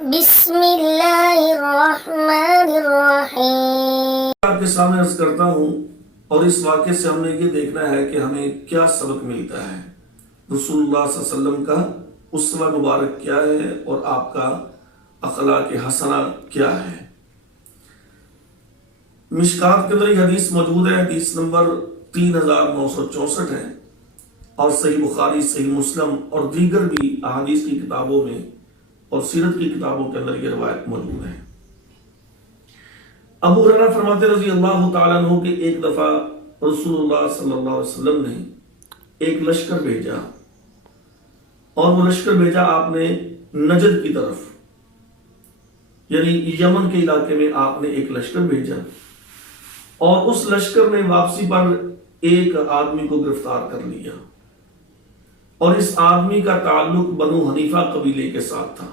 بسم اللہ الرحمن الرحیم۔ آپ کے سامنے عرض کرتا ہوں اور اس واقعے سے ہم نے یہ دیکھنا ہے کہ ہمیں کیا سبق ملتا ہے، رسول اللہ صلی اللہ علیہ وسلم کا اسوہ مبارک کیا ہے اور آپ کا اخلاق حسنہ کیا ہے۔ مشکات کے اندر یہ حدیث موجود ہے، حدیث نمبر 3964 ہے، اور صحیح بخاری، صحیح مسلم اور دیگر بھی احادیث کی کتابوں میں اور سیرت کی کتابوں کے اندر یہ روایت موجود ہے۔ ابو ہریرہ فرماتے رضی اللہ تعالیٰ عنہ کہ ایک دفعہ رسول اللہ صلی اللہ علیہ وسلم نے ایک لشکر بھیجا، اور وہ لشکر بھیجا آپ نے نجد کی طرف، یعنی یمن کے علاقے میں آپ نے ایک لشکر بھیجا، اور اس لشکر نے واپسی پر ایک آدمی کو گرفتار کر لیا، اور اس آدمی کا تعلق بنو حنیفہ قبیلے کے ساتھ تھا،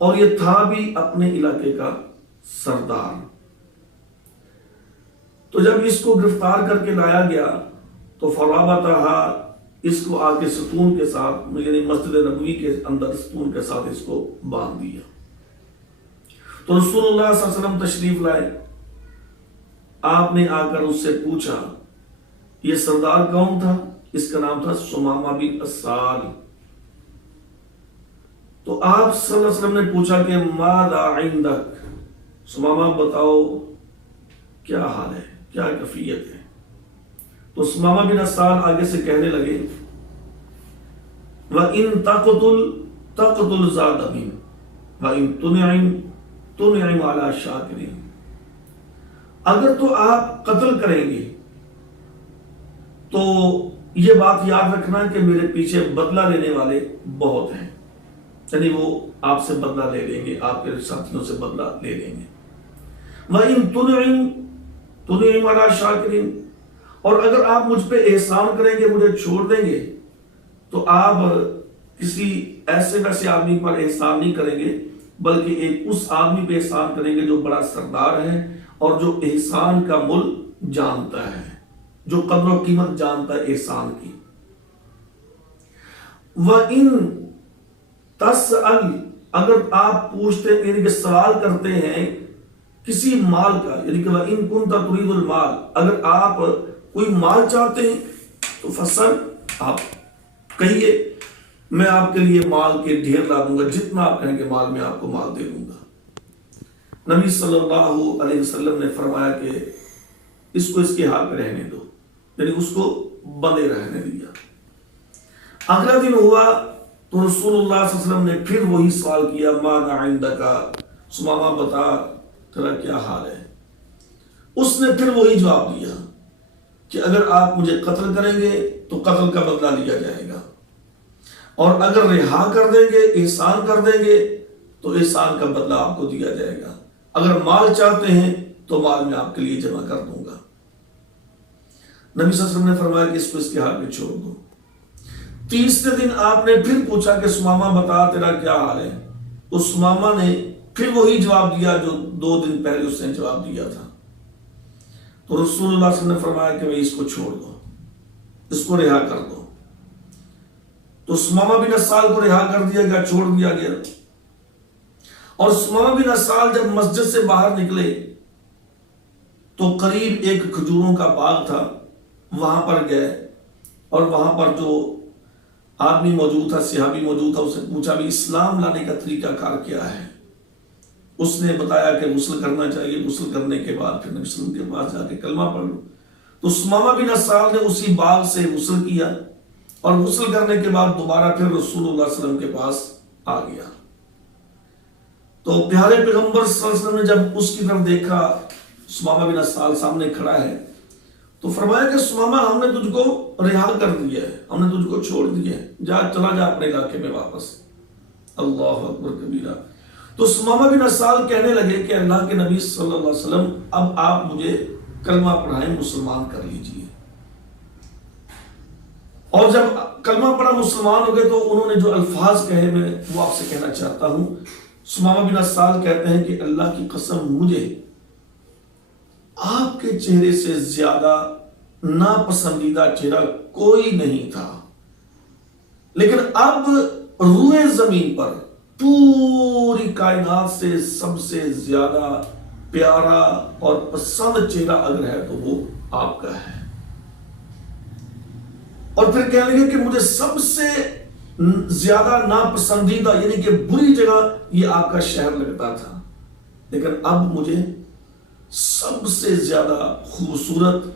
اور یہ تھا بھی اپنے علاقے کا سردار۔ تو جب اس کو گرفتار کر کے لایا گیا تو فرابطہا، اس کو آ کے ستون کے ساتھ، یعنی مسجد نبوی کے اندر ستون کے ساتھ اس کو باندھ دیا۔ تو رسول اللہ صلی اللہ علیہ وسلم تشریف لائے، آپ نے آ کر اس سے پوچھا یہ سردار کون تھا؟ اس کا نام تھا سمامہ بن اسال۔ تو آپ صلی اللہ علیہ وسلم نے پوچھا کہ ماذا عندک، سمامہ بتاؤ کیا حال ہے، کیا کیفیت ہے؟ تو سمامہ بن اسال آگے سے کہنے لگے وَإِن تَقْتُلْ زَادَ مِنْ وَإِن تُنْعِمْ عَلَى شَاكِرٍ، اگر تو آپ قتل کریں گے تو یہ بات یاد رکھنا کہ میرے پیچھے بدلہ لینے والے بہت ہیں، یعنی وہ آپ سے بدلہ لے لیں گے، آپ کے ساتھیوں سے بدلہ لے لیں گے۔ وَإِن تُنْعِمْ عَلَى شَاكِرٍ، اور اگر آپ مجھ پہ احسان کریں گے، مجھے چھوڑ دیں گے، تو آپ کسی ایسے ویسے آدمی پر احسان نہیں کریں گے، بلکہ ایک اس آدمی پہ احسان کریں گے جو بڑا سردار ہے اور جو احسان کا مول جانتا ہے، جو قدر و قیمت جانتا ہے احسان کی۔ وَإِن تَسْأَلْ، اگر آپ پوچھتے ہیں، یعنی کہ سوال کرتے ہیں کسی مال کا، یعنی کہ وَإِن كُنْتَ تُرِيدُ الْمَالَ، اگر آپ کوئی مال چاہتے ہیں تو فصل، آپ کہیے میں آپ کے لیے مال کے ڈھیر لا دوں گا، جتنا آپ کہیں گے مال میں آپ کو مال دے دوں گا۔ نبی صلی اللہ علیہ وسلم نے فرمایا کہ اس کو اس کے حال پہ رہنے دو، یعنی اس کو بندے رہنے دیا۔ اگلا دن ہوا تو رسول اللہ صلی اللہ علیہ وسلم نے پھر وہی سوال کیا ماذا عندک، سمامہ بتا تیرا کیا حال ہے؟ اس نے پھر وہی جواب دیا کہ اگر آپ مجھے قتل کریں گے تو قتل کا بدلہ لیا جائے گا، اور اگر رہا کر دیں گے، احسان کر دیں گے تو احسان کا بدلہ آپ کو دیا جائے گا، اگر مال چاہتے ہیں تو مال میں آپ کے لیے جمع کر دوں گا۔ نبی صلی اللہ علیہ وسلم نے فرمایا کہ اس کو اس کے حال پہ چھوڑ دو۔ تیسرے دن آپ نے پھر پوچھا کہ سمامہ بتا تیرا کیا حال ہے؟ تو سمامہ نے پھر وہی جواب دیا جو 2 دن پہلے اس نے جواب دیا تھا۔ تو رسول اللہ صلی اللہ علیہ وسلم نے فرمایا کہ اس کو چھوڑ دو، اس کو رہا کر دو۔ تو سمامہ بن اسال کو رہا کر دیا گیا، چھوڑ دیا گیا۔ اور سمامہ بن اسال جب مسجد سے باہر نکلے تو قریب ایک کھجوروں کا باغ تھا، وہاں پر گئے، اور وہاں پر جو آدمی موجود تھا، صحابی موجود تھا، اس نے پوچھا بھی اسلام لانے کا طریقہ کار کیا ہے؟ اس نے بتایا کہ غسل کرنا چاہیے، غسل کرنے کے بعد پھر نبی صلی اللہ علیہ وسلم کے پاس جا کے کلمہ پڑھ لو۔ تو سمامہ بن اسال نے اسی باغ سے غسل کیا، اور غسل کرنے کے بعد دوبارہ پھر رسول اللہ صلی اللہ علیہ وسلم کے پاس آ گیا۔ تو پیارے پیغمبر صلی اللہ علیہ وسلم نے جب اس کی طرف دیکھا، سمامہ بن اسال سامنے کھڑا ہے، تو فرمایا کہ سمامہ ہم نے تجھ کو رہا کر دیا ہے، ہم نے تجھ کو چھوڑ دیا ہے، چلا جا اپنے علاقے میں واپس۔ اللہ اکبر کبیرہ۔ تو سمامہ بن اسال کہنے لگے کہ اللہ کے نبی صلی اللہ علیہ وسلم اب آپ مجھے کلمہ پڑھائیں، مسلمان کر لیجئے۔ اور جب کلمہ پڑھا، مسلمان ہو گئے، تو انہوں نے جو الفاظ کہے میں وہ آپ سے کہنا چاہتا ہوں۔ سمامہ بن اسال کہتے ہیں کہ اللہ کی قسم مجھے آپ کے چہرے سے زیادہ ناپسندیدہ چہرہ کوئی نہیں تھا، لیکن اب روئے زمین پر پوری کائنات سے سب سے زیادہ پیارا اور پسند چہرہ اگر ہے تو وہ آپ کا ہے. اور پھر کہنے لگے کہ مجھے سب سے زیادہ ناپسندیدہ یعنی کہ بری جگہ یہ آپ کا شہر لگتا تھا، لیکن اب مجھے سب سے زیادہ خوبصورت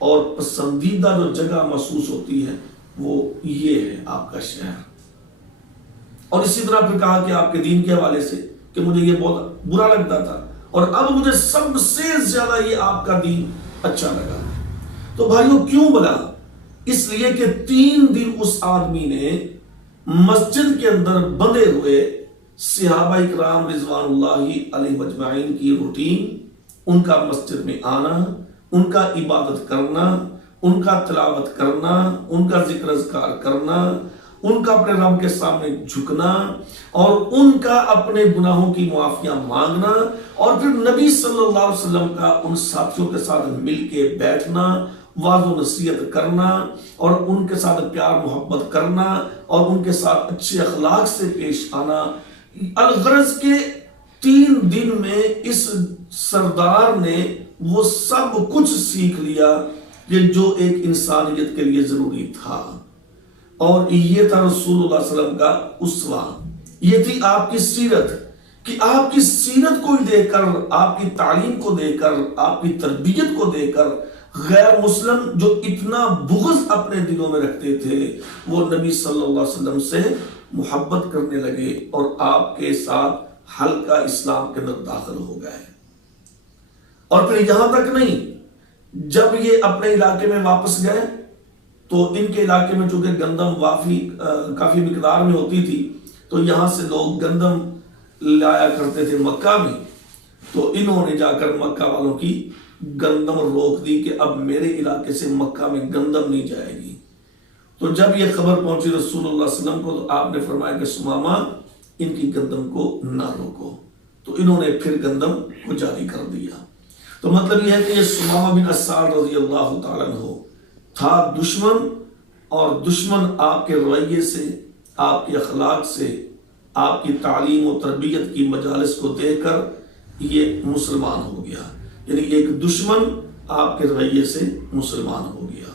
اور پسندیدہ جو جگہ محسوس ہوتی ہے وہ یہ ہے آپ کا شہر. اور اسی طرح پھر کہا کہ آپ کے دین کے حوالے سے کہ مجھے یہ بہت برا لگتا تھا اور اب مجھے سب سے زیادہ یہ آپ کا دین اچھا لگا. تو بھائیوں کیوں بلا؟ اس لیے کہ 3 دن اس آدمی نے مسجد کے اندر بندے ہوئے صحابہ کرام رضوان اللہ علیہ مجمعین کی روٹین، ان کا مسجد میں آنا، ان کا عبادت کرنا، ان کا تلاوت کرنا، ان کا ذکر اذکار کرنا، ان کا اپنے رب کے سامنے جھکنا اور ان کا اپنے گناہوں کی معافیاں مانگنا، اور پھر نبی صلی اللہ علیہ وسلم کا ان ساتھیوں کے ساتھ مل کے بیٹھنا، واعظ و نصیحت کرنا اور ان کے ساتھ پیار محبت کرنا اور ان کے ساتھ اچھے اخلاق سے پیش آنا. الغرض کے 3 دن میں اس سردار نے وہ سب کچھ سیکھ لیا کہ جو ایک انسانیت کے لیے ضروری تھا. اور یہ تھا رسول اللہ صلی اللہ علیہ وسلم کا اسوہ، یہ تھی آپ کی سیرت، کہ آپ کی سیرت کو دیکھ کر، آپ کی تعلیم کو دیکھ کر، آپ کی تربیت کو دیکھ کر غیر مسلم جو اتنا بغض اپنے دلوں میں رکھتے تھے وہ نبی صلی اللہ علیہ وسلم سے محبت کرنے لگے اور آپ کے ساتھ حلقہ اسلام کے اندر داخل ہو گئے. اور پھر یہاں تک نہیں، جب یہ اپنے علاقے میں واپس گئے تو ان کے علاقے میں چونکہ گندم کافی مقدار میں ہوتی تھی تو یہاں سے لوگ گندم لایا کرتے تھے مکہ میں، تو انہوں نے جا کر مکہ والوں کی گندم روک دی کہ اب میرے علاقے سے مکہ میں گندم نہیں جائے گی. تو جب یہ خبر پہنچی رسول اللہ صلی اللہ علیہ وسلم کو تو آپ نے فرمایا کہ سمامہ ان کی گندم کو نہ روکو، تو انہوں نے پھر گندم کو جاری کر دیا. تو مطلب یہ ہے کہ یہ سمامہ بن اسال رضی اللہ تعالیٰ عنہ تھا دشمن، اور دشمن آپ کے رویے سے، آپ کے اخلاق سے، آپ کی تعلیم و تربیت کی مجالس کو دیکھ کر یہ مسلمان ہو گیا. یعنی ایک دشمن آپ کے رویے سے مسلمان ہو گیا.